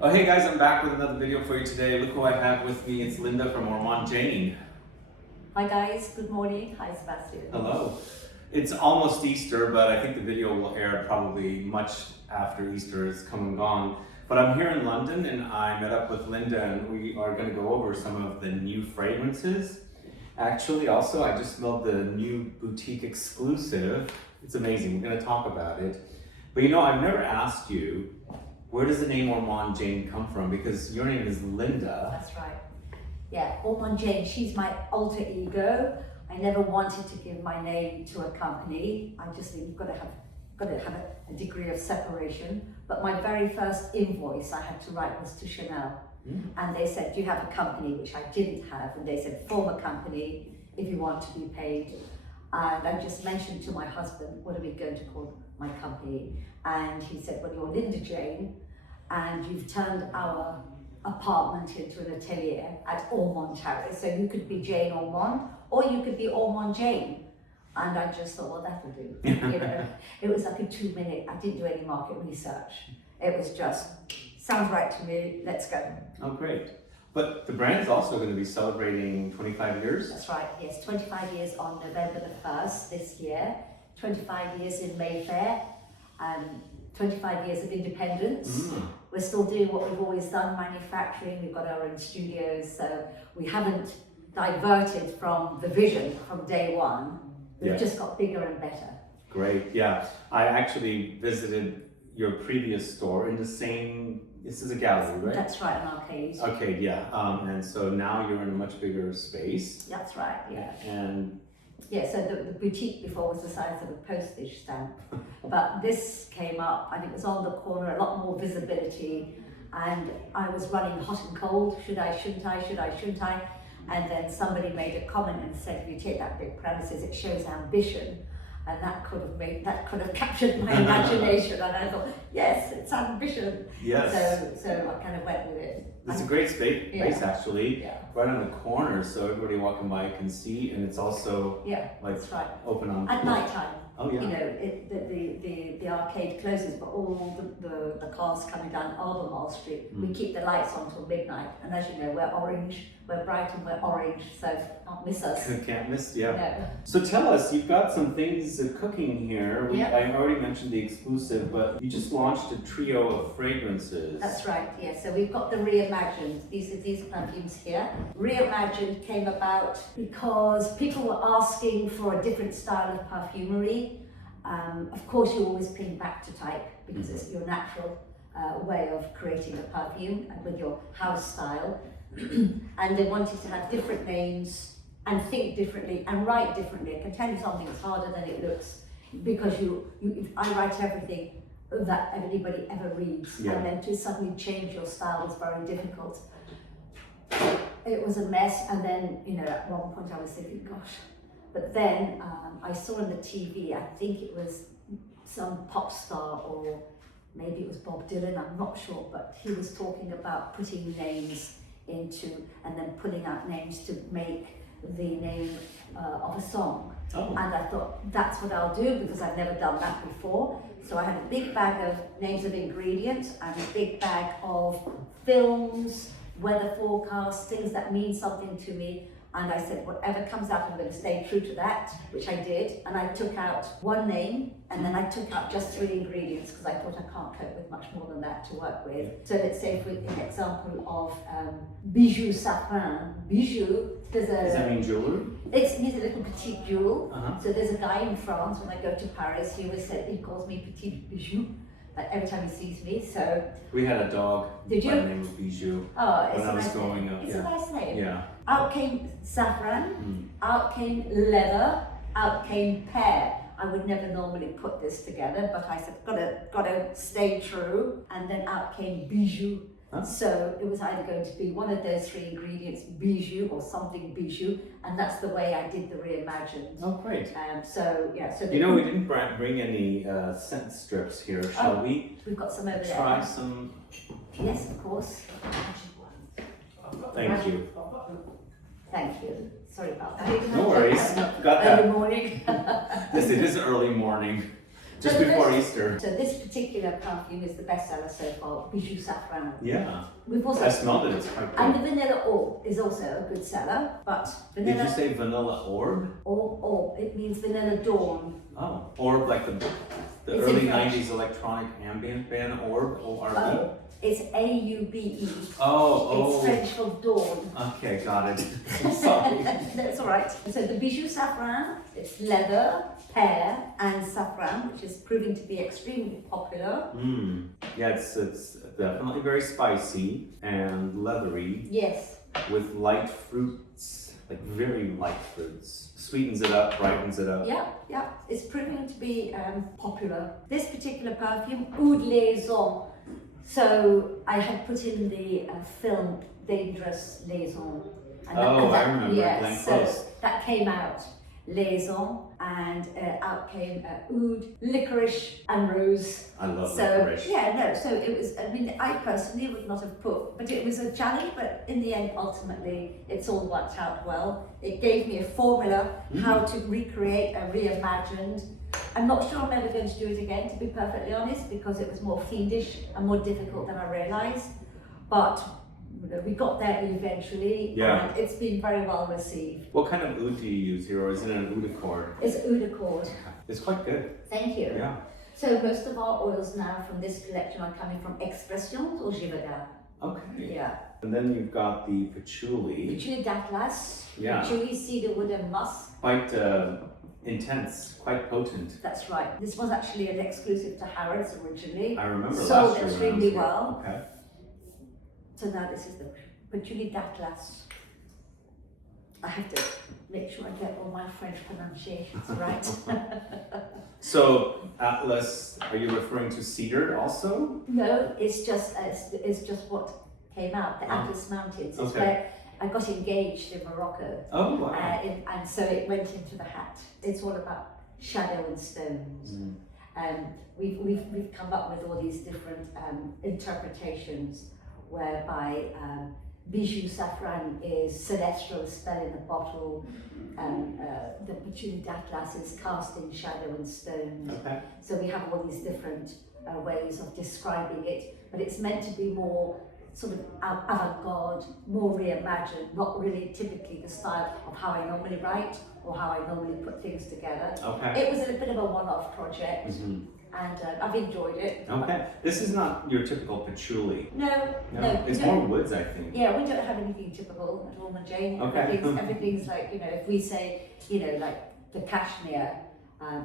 Oh hey guys, I'm back with another video for you today. Look who I have with me. It's Linda from Ormonde Jayne. Hi guys, good morning. Hi Sebastian. Hello. It's almost Easter, but I think the video will air probably much after Easter is come and gone. But I'm here in London and I met up with Linda and we are going to go over some of the new fragrances. Actually, also, I just smelled the new boutique exclusive. It's amazing. We're going to talk about it. But you know, I've never asked you, where does the name Ormonde Jayne come from? Because your name is Linda. That's right. Yeah, Ormonde Jayne, she's my alter ego. I never wanted to give my name to a company. I just think you've got to have a degree of separation. But my very first invoice I had to write was to Chanel. And they said, do you have a company? Which I didn't have. And they said, form a company if you want to be paid. And I just mentioned to my husband, what are we going to call my company? And he said, well, you're Linda Jayne, and you've turned our apartment into an atelier at Ormonde Terrace. So you could be Jayne Ormonde, or you could be Ormonde Jayne. And I just thought, well, that'll do. You know, it was like a 2-minute, I didn't do any market research. It was just, sounds right to me, let's go. Oh, great. But the brand is also going to be celebrating 25 years? That's right, yes, 25 years on November the 1st this year, 25 years in Mayfair, 25 years of independence. We're still doing what we've always done, manufacturing. We've got our own studios, so we haven't diverted from the vision from day one. We've just got bigger and better. Great, yeah. I actually visited your previous store in the same, this is a gallery, right? That's right, an arcade. Arcade, yeah. And so now you're in a much bigger space. That's right, yeah. And yeah, so the boutique before was the size of a postage stamp, but this came up and it was on the corner, a lot more visibility, and I was running hot and cold, should I, shouldn't I, should I, shouldn't I? And then somebody made a comment and said, if you take that big premises, it shows ambition. And that could have captured my imagination, and I thought, yes, it's ambition. yes. So I kind of went with it. It's a great space actually, Yeah. right on the corner, so everybody walking by can see, and it's also like that's right. open on At night time. Oh yeah. You know, the arcade closes, but all the cars coming down Albemarle Street, we keep the lights on till midnight. And as you know, we're orange, we're bright and we're orange, so can't miss us. Can't miss, yeah. No. So tell us, you've got some things cooking here. I already mentioned the exclusive, but you just launched a trio of fragrances. That's right, yeah. So we've got the Reimagined. These perfumes here. Reimagined came about because people were asking for a different style of perfumery. Of course, you always ping back to type because it's your natural way of creating a perfume and with your house style. And they wanted to have different names and think differently and write differently. I can tell you something that's harder than it looks because I write everything that anybody ever reads, and then to suddenly change your style was very difficult. It was a mess, and then, you know, at one point I was thinking, gosh. But then I saw on the TV, I think it was some pop star or maybe it was Bob Dylan, I'm not sure, but he was talking about putting names into and then pulling out names to make the name of a song. And I thought, that's what I'll do because I've never done that before. So I had a big bag of names of ingredients and a big bag of films, weather forecasts, things that mean something to me. And I said, whatever comes out, I'm going to stay true to that, which I did. And I took out one name, and then I took out just 3 ingredients because I thought I can't cope with much more than that to work with. So let's say, for an example of Bijou Zafran. Bijou, there's a... Does that mean jewelry? It means a little petite jewel. So there's a guy in France, when I go to Paris, he always said, he calls me Petite Bijou. Every time he sees me, so... We had a dog by the name of Bijou when I was growing up. It's a nice name. Yeah. Out came Zafran, out came leather, out came pear. I would never normally put this together, but I said, gotta stay true. And then out came Bijou. So it was either going to be one of those 3 ingredients, Bijou or something Bijou, and that's the way I did the Reimagined. Oh, great. So yeah. So you know, we didn't bring any scent strips here, shall we? We've got some over there. Try some. Yes, of course. Thank you. Thank you. Sorry about that. No worries. Got that. Early morning. Yes, it is early morning. Just before Easter. So this particular perfume is the bestseller so far, Bijou Zafran. Yeah. We've also I smelled it, it's quite good. and the vanilla orb is also a good seller, but vanilla. Did you say vanilla orb? Orb, it means vanilla dawn. Oh, orb like the It's early in French. 90s electronic ambient band Orb, O-R-B? Oh, it's A-U-B-E. Oh, It's French for dawn. Okay, got it. I'm sorry. That's all right. So the Bijou Zafran, it's leather, pear, and saffron, which is proving to be extremely popular. Yeah, it's definitely very spicy and leathery Yes. with light fruits, like very light fruits. Sweetens it up, brightens it up. Yeah, it's proving to be popular. This particular perfume, Oud Liaisons. So I had put in the film Dangerous Liaison. And I remember. Yeah, Glenn so Close. that came out, Liaison, and out came Oud, Licorice, and Rose. I love So licorice. yeah, no, so it was, I mean, I personally would not have put, but it was a challenge, but in the end, ultimately, it's all worked out well. It gave me a formula how to recreate a reimagined. I'm not sure I'm ever going to do it again, to be perfectly honest, because it was more fiendish and more difficult than I realised. But you know, we got there eventually, Yeah. and it's been very well received. What kind of oud do you use here, or is it an oud accord? It's Oud Accord. It's quite good. Thank you. Yeah. So most of our oils now from this collection are coming from Expressions or Givaudan. Okay. Yeah. And then you've got the patchouli. Patchouli d'Atlas, Yeah. patchouli, cedarwood and musk. Quite intense, quite potent. That's right. This was actually an exclusive to Harrods originally. I remember Sold last year when I was extremely here. well. Okay. So now this is the patchouli d'Atlas. I have to make sure I get all my French pronunciations right. So Atlas, are you referring to cedar also? No, it's just what came out. The Atlas Mountains. It's Okay. where I got engaged in Morocco. Oh wow. And so it went into the hat. It's all about shadow and stones. We've come up with all these different interpretations, whereby Bijou Zafran is celestial spell in the bottle, the patchouli d'Atlas is cast in shadow and stones. Okay. So we have all these different ways of describing it, but it's meant to be more sort of avant-garde, more reimagined, not really typically the style of how I normally write or how I normally put things together. Okay. It was a bit of a one-off project, and I've enjoyed it. Okay. This is not your typical patchouli. No. It's more woods, I think. Yeah, we don't have anything typical at Ormonde Jayne. Okay. Everything's like, you know, if we say, you know, like the cashmere,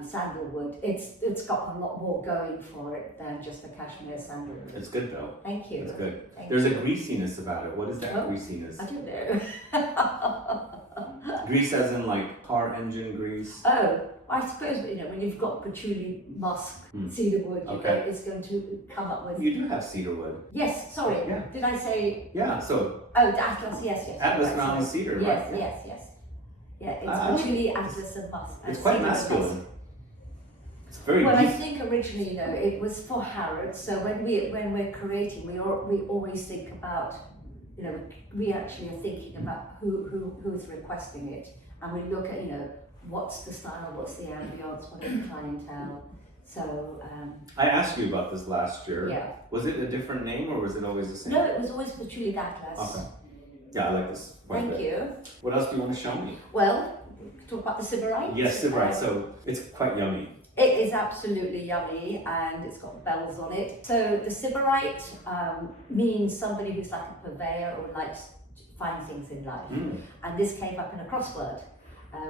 sandalwood, it's got a lot more going for it than just the cashmere sandalwood. It's good though. Thank you. It's good. Thank There's you. a greasiness about it. What is that Oh, greasiness? I don't know. Grease as in like car engine grease? Oh, I suppose, you know, when you've got patchouli, musk, cedarwood, you Okay. know, it's going to come up with. You do have cedarwood. Yes, sorry. Yeah. Did I say? Yeah, so Oh, the Atlas, yes. Atlas Right, Mountain sorry. cedar, Yes, right? yes. Yeah, it's I like patchouli, it. Atlas, and musk. It's and quite cedarwood masculine. musk. It's very Well, I deep. think originally, you know, it was for Harrods. So when we're creating, we always think about, you know, we actually are thinking about who's requesting it, and we look at, you know, what's the style, what's the ambience, what is the clientele. So I asked you about this last year. yeah. Was it a different name or was it always the same? No, it was always patchouli d'Atlas. Okay. Yeah, I like this quite a Thank bit. you. What else do you want to show me? Well, talk about the Sybarite. Yes, Sybarite. So it's quite yummy. It is absolutely yummy, and it's got bells on it. So the Sybarite means somebody who's like a purveyor or likes to find things in life. And this came up in a crossword,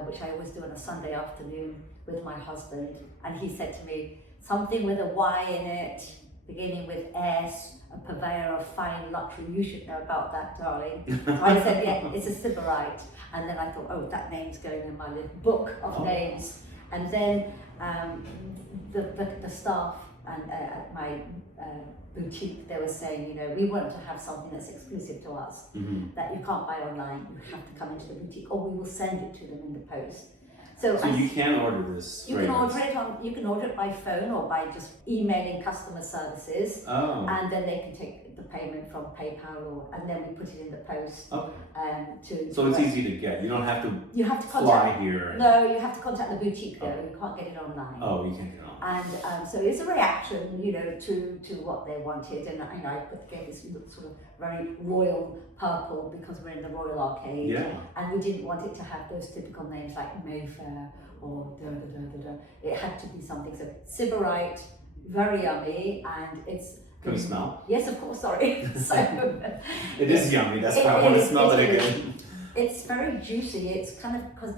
which I always do on a Sunday afternoon with my husband. And he said to me, something with a Y in it, beginning with S, a purveyor of fine luxury. You should know about that, darling. So I said, yeah, it's a Sybarite. And then I thought, oh, that name's going in my little book of names. And then the staff and at my boutique, they were saying, you know, we want to have something that's exclusive to us, that you can't buy online. You have to come into the boutique, or we will send it to them in the post. So you can order this. You can order it You can order it by phone or by just emailing customer services, Oh. and then they can take the payment from PayPal, and then we put it in the post. Okay. So it's easy to get. You don't have to. You have to fly here. No, you have to contact the boutique though. You can't get it online. Oh, you can't get it online. And so it's a reaction, to what they wanted. And I put together this sort of very royal purple because we're in the Royal Arcade. Yeah. And we didn't want it to have those typical names like Mayfair or da da da da da. It had to be something. So Sybarite, very yummy, and it's. Can we smell? Yes, of course. Sorry. So it is yummy. That's why I want to smell it again. It's very juicy. It's kind of because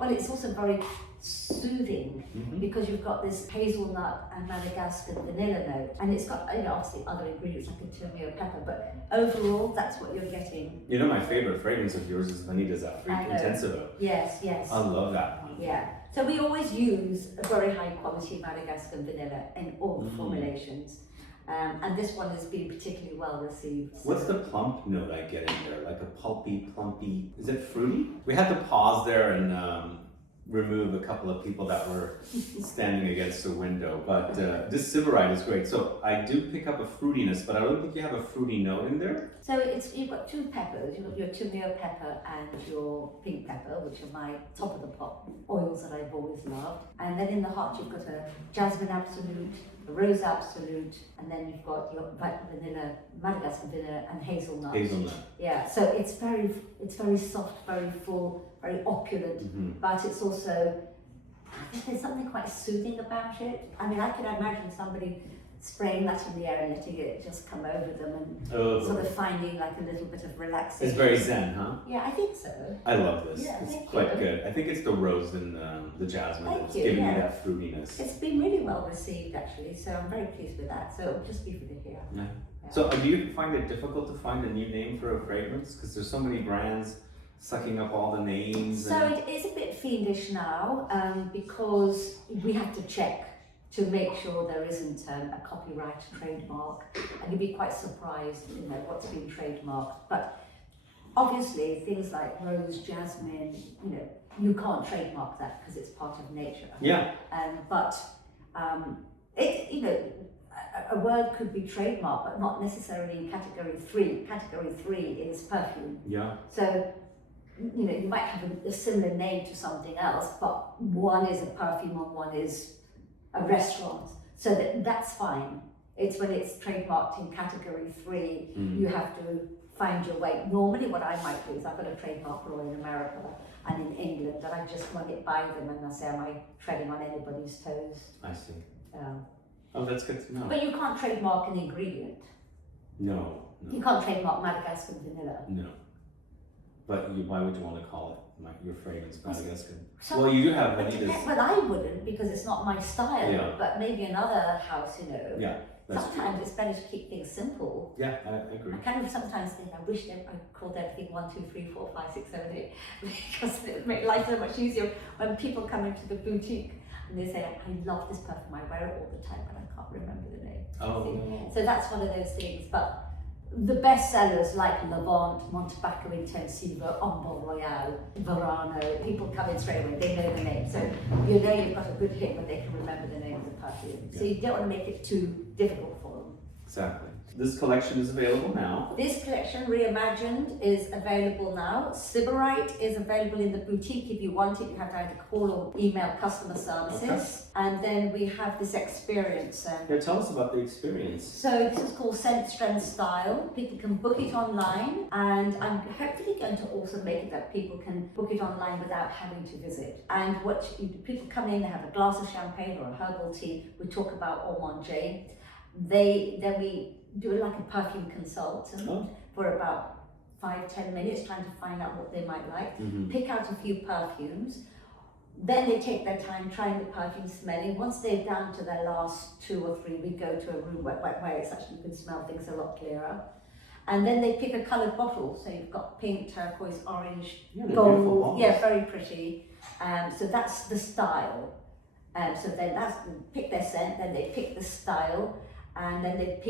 well, it's also very soothing because you've got this hazelnut and Madagascar vanilla note, and it's got obviously other ingredients like a turmeric pepper, but overall that's what you're getting. My favorite fragrance of yours is Vanilla Zafran Intensivo. Yes. I love that one. Yeah. So we always use a very high quality Madagascar vanilla in all the formulations. And this one has been particularly well received. What's the plump note I get in there? Like a pulpy, plumpy, is it fruity? We had to pause there and remove a couple of people that were standing against the window, but this Sybarite is great. So I do pick up a fruitiness, but I don't think you have a fruity note in there. So you've got two peppers. You've got your turmeric pepper and your pink pepper, which are my top of the pot oils that I've always loved. And then in the heart you've got a jasmine absolute, a rose absolute, and then you've got your vanilla, Madagascar vanilla, and hazelnut. Hazelnut. Yeah. So it's very soft, very full, very opulent, but it's also, I think there's something quite soothing about it. I mean, I can imagine somebody spraying that in the air and letting it just come over them and sort of finding like a little bit of relaxation. It's very zen, huh? Yeah, I think so. I love this. Yeah, it's quite good. I think it's the rose and the jasmine that's giving me that fruitiness. It's been really well received actually, so I'm very pleased with that. So it'll just be for the here. Yeah. So do you find it difficult to find a new name for a fragrance? Because there's so many brands sucking up all the names. So it is a bit fiendish now because we have to check to make sure there isn't a copyright trademark, and you'd be quite surprised, what's been trademarked. But obviously things like rose, jasmine, you can't trademark that because it's part of nature. Yeah. But a word could be trademarked, but not necessarily in category 3. Category 3 is perfume. Yeah. So you might have a similar name to something else, but one is a perfume and one is a restaurant. So that's fine. It's when it's trademarked in category 3, you have to find your way. Normally what I might do is I've got a trademark law in America and in England, and I just run it by them and I say, am I treading on anybody's toes? I see. Oh, that's good to know. But you can't trademark an ingredient. No. You can't trademark Madagascar vanilla. No. But why would you want to call it your fragrance Madagascar? Well, you do have Vanitas. Well, I wouldn't because it's not my style. Yeah. But maybe another house, Yeah. Sometimes it's better to keep things simple. Yeah, I agree. I kind of sometimes think I wish that I called everything 1, 2, 3, 4, 5, 6, 7, 8 because it would make life so much easier when people come into the boutique and they say, I love this perfume, I wear it all the time, but I can't remember the name. Oh. So that's one of those things. But the best sellers like Levant, Montebacco Intensivo, Ombre Royale, Verano, people come in straight away, they know the name. So you've got a good hit when they can remember the name of the perfume. So you don't want to make it too difficult for them. Exactly. This collection is available now. This collection, Reimagined, is available now. Sybarite is available in the boutique. If you want it, you have to either call or email customer services. Okay. And then we have this experience. Tell us about the experience. So this is called Scent Strength Style. People can book it online, and I'm hopefully going to also make it that people can book it online without having to visit. And people come in, they have a glass of champagne or a herbal tea. We talk about Ormonde Jayne. Then we do like a perfume consultant for about 5-10 minutes, trying to find out what they might like. Pick out a few perfumes. Then they take their time trying the perfume, smelling. Once they're down to their last 2 or 3, we go to a room where it's actually you can smell things a lot clearer. And then they pick a coloured bottle. So you've got pink, turquoise, orange, gold. Yeah, very pretty. So that's the style. So then pick their scent, then they pick the style, and then they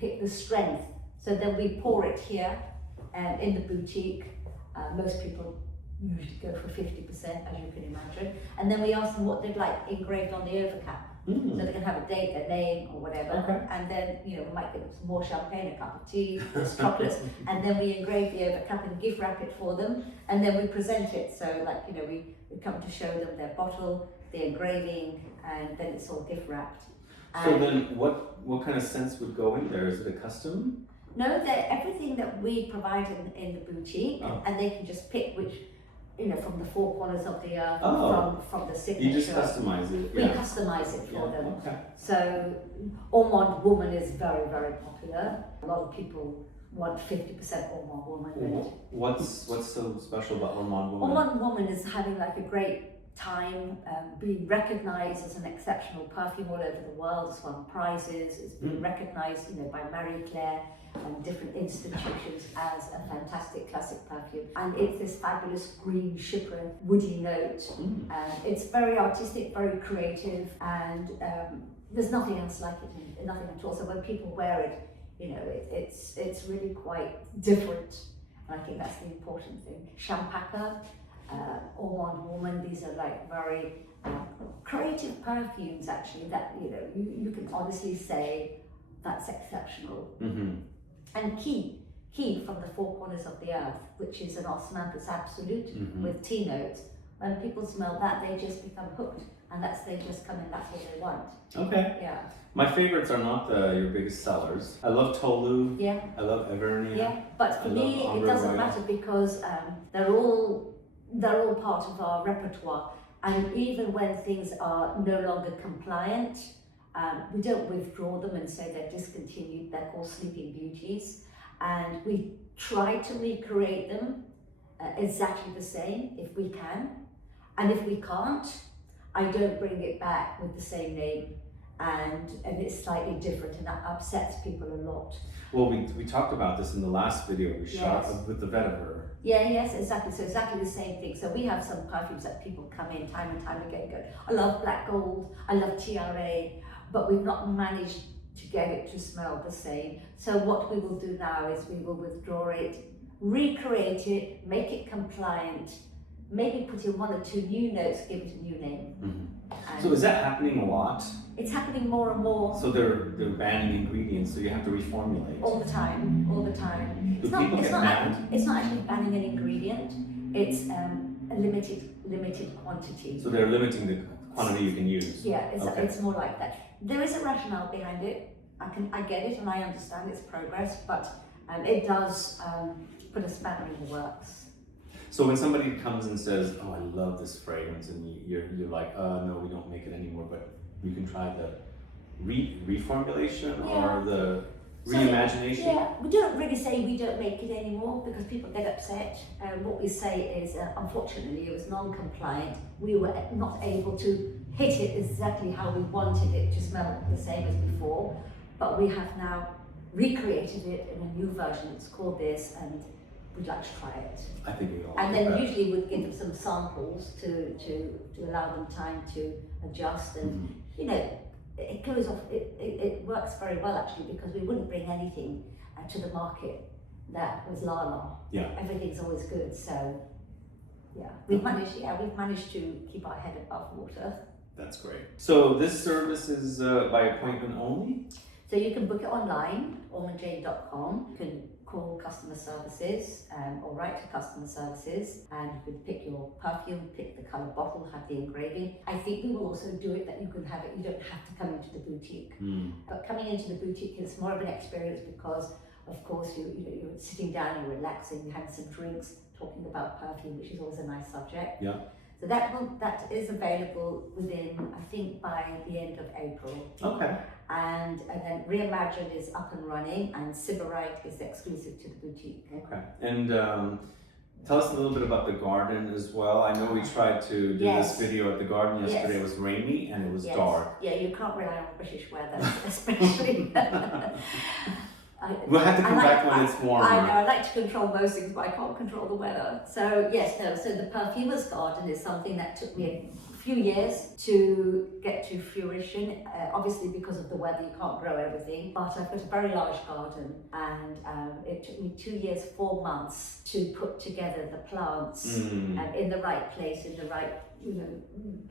pick the strength. So then we pour it here in the boutique. Most people usually go for 50%, as you can imagine. And then we ask them what they'd like engraved on the overcap. So they can have a date, a name, or whatever. Okay. And then, you know, we might give them some more champagne, a cup of tea, chocolates, and then we engrave the overcap and gift wrap it for them, and then we present it. So, like, you know, we come to show them their bottle, the engraving, and then it's all gift wrapped. So then, what kind of scents would go in there? Is it a custom? No, they're everything that we provide in the boutique, and they can just pick which, you know, from the four corners of the earth, from the signature. You just customize it. We customize it for them. Okay. So, Ormonde Woman is very, very popular. A lot of people want 50% Ormonde Woman. What's so special about Ormonde Woman? Ormonde Woman is having like a great time, being recognised as an exceptional perfume all over the world. It's won prizes. It's been recognised, you know, by Marie Claire and different institutions as a fantastic classic perfume. And it's this fabulous green, chypre, woody note. It's very artistic, very creative, and there's nothing else like it, nothing at all. So when people wear it, you know, it's really quite different. And I think that's the important thing. Champaca, Ormonde Woman, these are like very creative perfumes actually that, you know, you can honestly say that's exceptional. And key from the four corners of the earth, which is an osmanthus absolute with tea notes. When people smell that, they just become hooked, and they just come in, that's what they want. Okay. Yeah. My favorites are not your biggest sellers. I love Tolu. Yeah. I love Evernia. Yeah, but for me, it doesn't matter because they're all part of our repertoire. And even when things are no longer compliant, we don't withdraw them and say they're discontinued. They're called Sleeping Beauties, and we try to recreate them exactly the same if we can. And if we can't, I don't bring it back with the same name, and it's slightly different, and that upsets people a lot. Well, we talked about this in the last video we shot with the vetiver. Yeah, yes, exactly. So exactly the same thing. So we have some perfumes that people come in time and time again and go, I love Black Gold, I love TRA, but we've not managed to get it to smell the same. So what we will do now is we will withdraw it, recreate it, make it compliant, maybe put in one or two new notes, give it a new name. So is that happening a lot? It's happening more and more. So they're banning ingredients, so you have to reformulate. All the time. Do people get mad? It's not actually banning an ingredient. It's a limited quantity. So they're limiting the quantity you can use. Yeah, it's more like that. There is a rationale behind it. I get it and I understand its progress, but it does put a spanner in the works. So when somebody comes and says, "Oh, I love this fragrance," and you're like, "No, we don't make it anymore," but you can try the reformulation or the reimagination. Yeah, we don't really say we don't make it anymore because people get upset. What we say is, unfortunately, it was non-compliant. We were not able to hit it exactly how we wanted it to smell the same as before, but we have now recreated it in a new version. It's called this, and we'd like to try it. I think we all. And then usually we'd give them some samples to allow them time to adjust, and you know, it goes off. It works very well actually, because we wouldn't bring anything to the market that was la. Yeah. Everything's always good. So yeah, we've managed to keep our head above water. That's great. So this service is by appointment only? So you can book it online, ormondejayne.com. You can call customer services or write to customer services, and you can pick your perfume, pick the colour bottle, have the engraving. I think we will also do it that you can have it, you don't have to come into the boutique. But coming into the boutique is more of an experience because, of course, you're sitting down, you're relaxing, you're having some drinks, talking about perfume, which is always a nice subject. Yeah. So that is available within, I think, by the end of April. Okay. And then Reimagined is up and running, and Sybarite is exclusive to the boutique. Okay. And tell us a little bit about the garden as well. I know we tried to do this video at the garden yesterday. It was rainy and it was dark. Yeah, you can't rely on British weather, especially. We'll have to come back when it's warmer. I know, I like to control most things, but I can't control the weather. So yes, no, so the Perfumer's garden is something that took me a few years to get to fruition. Obviously, because of the weather, you can't grow everything. But I've got a very large garden, and it took me 2 years, 4 months to put together the plants in the right place, in the right,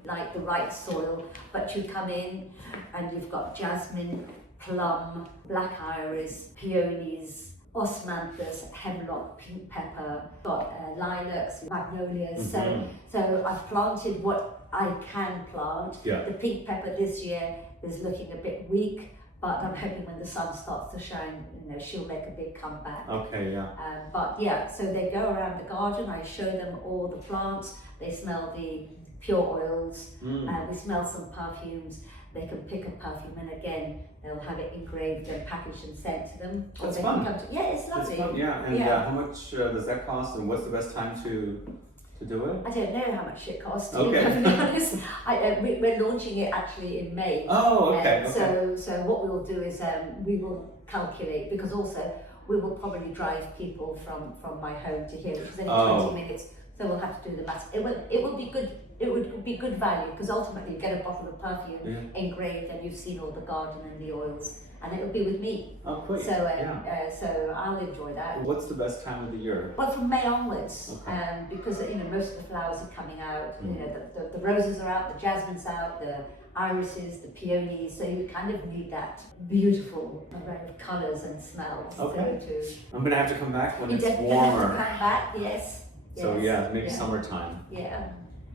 like the right soil. But you come in, and you've got jasmine, plum, black iris, peonies, osmanthus, hemlock, pink pepper, got lilacs, magnolias. So I've planted what I can plant. Yeah. The pink pepper this year is looking a bit weak, but I'm hoping when the sun starts to shine, she'll make a big comeback. Okay, yeah. But yeah, so they go around the garden. I show them all the plants. They smell the pure oils. We smell some perfumes. They can pick a perfume, and again, they'll have it engraved and packaged and sent to them. That's fun. Yeah, it's lovely. That's fun, yeah. And how much does that cost, and what's the best time to do it? I don't know how much it costs, to Okay. be honest. We're launching it actually in May. Oh, okay. So what we'll do is we will calculate, because also we will probably drive people from my home to here, which is only 20 minutes. So we'll have to do the math. It will be good. It would be good value, because ultimately you get a bottle of perfume engraved, and you've seen all the garden and the oils, and it will be with me. Oh, great. So so I'll enjoy that. What's the best time of the year? Well, from May onwards, because most of the flowers are coming out. The roses are out, the jasmine's out, the irises, the peonies. So you kind of need that beautiful array of colours and smells. Okay. So I'm gonna have to come back when you it's definitely have to warmer. come back. Yes. So maybe summertime. Yeah.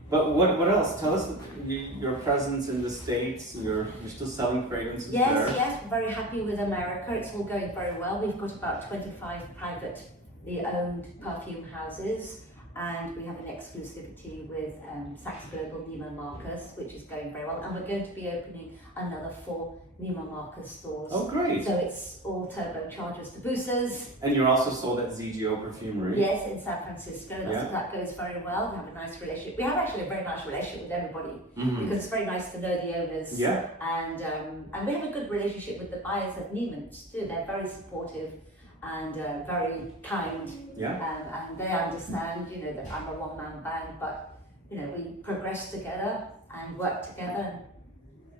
But what else? Tell us your presence in the States. You're still selling fragrances there? Yes, we're very happy with America. It's all going very well. We've got about 25 privately owned perfume houses, and we have an exclusivity with Saks Global Neiman Marcus, which is going very well. And we're going to be opening another 4 Neiman Marcus stores. Oh, great. So it's all turbochargers to boosters. And you're also sold at ZGO Perfumery. Yes, in San Francisco. That goes very well. We have a nice relationship. We have actually a very nice relationship with everybody, because it's very nice to know the owners. Yeah. And we have a good relationship with the buyers at Neiman's too. They're very supportive and very kind. Yeah. And they understand, that I'm a one-man band, but we progress together and work together.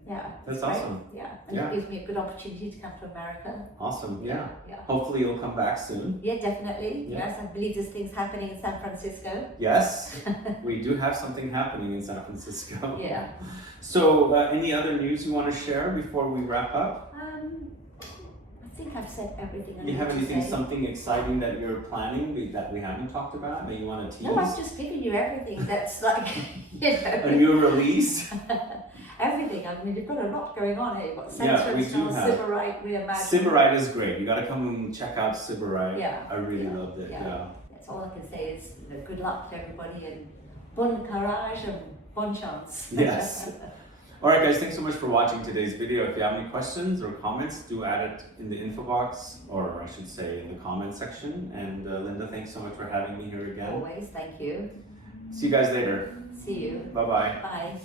Yeah. That's great. awesome. Yeah. And it gives me a good opportunity to come to America. Awesome. Yeah. Yeah. Hopefully you'll come back soon. Yeah, definitely. Yeah. Yes, I believe there's things happening in San Francisco. Yes, we do have something happening in San Francisco. Yeah. So, any other news you want to share before we wrap up? I think I've said everything I Do you need have to anything, say. something exciting that you're planning that we haven't talked about that you want to tease? No, I've just given you everything. That's like, A new release? everything. I mean, you've got a lot going on here. You've got We do have. Sybarite, Reimagined. Sybarite is great. You got to come and check out Sybarite. Yeah. I really loved it. Yeah. That's all I can say is good luck to everybody, and bon courage and bon chance. Yes. All right, guys. Thanks so much for watching today's video. If you have any questions or comments, do add it in the info box, or I should say in the comment section. And Linda, thanks so much for having me here again. Always. Thank you. See you guys later. See you. Bye-bye. Bye.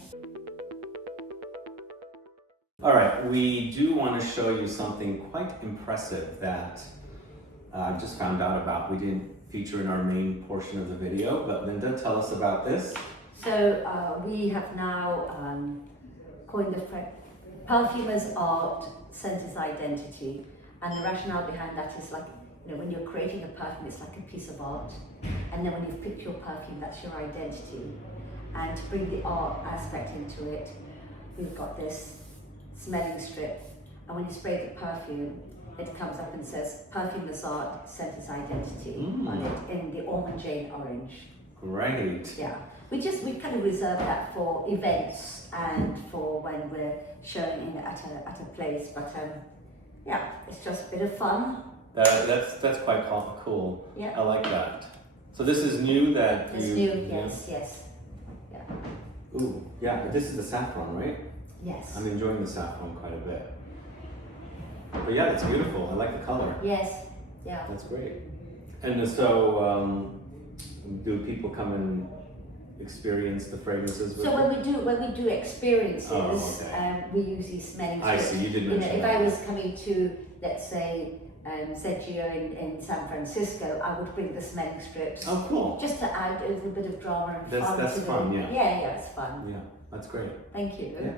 All right, we do want to show you something quite impressive that I just found out about. We didn't feature in our main portion of the video, but Linda, tell us about this. So we have now coined the phrase, perfumer's art centers identity, and the rationale behind that is like, when you're creating a perfume, it's like a piece of art, and then when you've picked your perfume, that's your identity. And to bring the art aspect into it, we've got this smelling strip, and when you spray the perfume, it comes up and says perfumer's art centers identity on it in the Ormonde Jayne orange. Great. Yeah, we kind of reserve that for events and for when we're showing in at a place. But yeah, it's just a bit of fun. That's quite cool. Yeah. I like that. So this is new that It's you. new. Yes. Yeah. Ooh, yeah. This is the saffron, right? Yes. I'm enjoying the saffron quite a bit. But yeah, it's beautiful. I like the color. Yes. Yeah. That's great. And so, do people come and experience the fragrances with So you? when we do experiences, okay. we use these smelling I strips. see. You did mention If that. I was coming to, let's say, ZGO in San Francisco, I would bring the smelling strips. Oh, cool. Just to add a little bit of drama and That's fun to fun, them. yeah. Yeah, it's fun. Yeah. That's great. Thank you. Yeah.